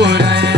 छू रहे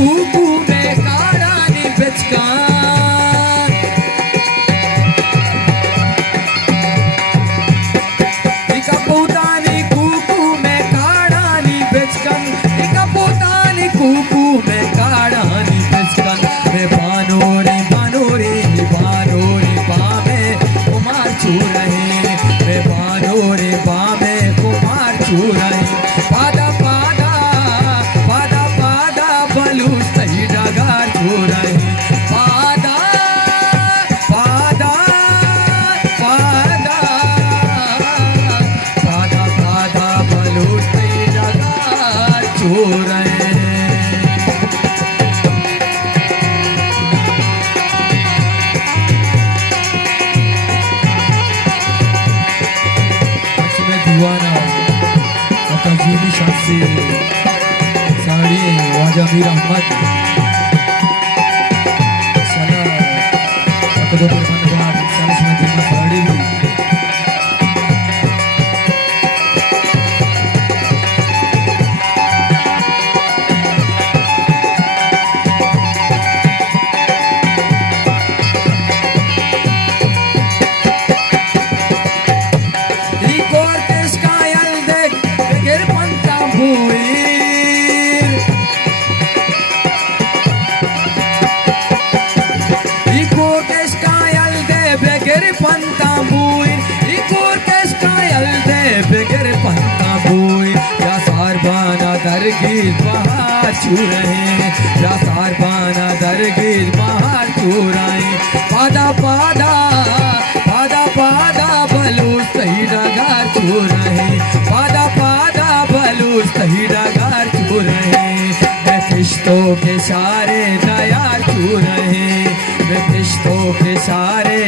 कुकू में काढ़ानी बेचकान इका पोतानी कुकू में काढ़ानी बेचकान इका पोतानी कुकू में काढ़ानी बेचकान मैं बानोरी बानोरी बानोरी बामे कुमार छू रहे मैं बानोरी बामे कुमार छू रहे पादा पादा पादा पादा बलूस सही डगार छू रहे पादा पादा पादा पादा पादा बलूस सही डगार छू रहे दीवाना तजीमी शास्त्री साड़ी वाजा मीर अहमद सला कदो परमानवाद सालिस मदीना साड़ी भी दरगीज बाहर छू रहे या सारबाना दरगीज बाहर छू रहे पादा पादा पादा पादा बलूस सही डगार छू रहे पादा पादा बलूस सही डगार छू रहे मैं किश्तों के सारे तैयार छू रहे मैं किश्तों के सारे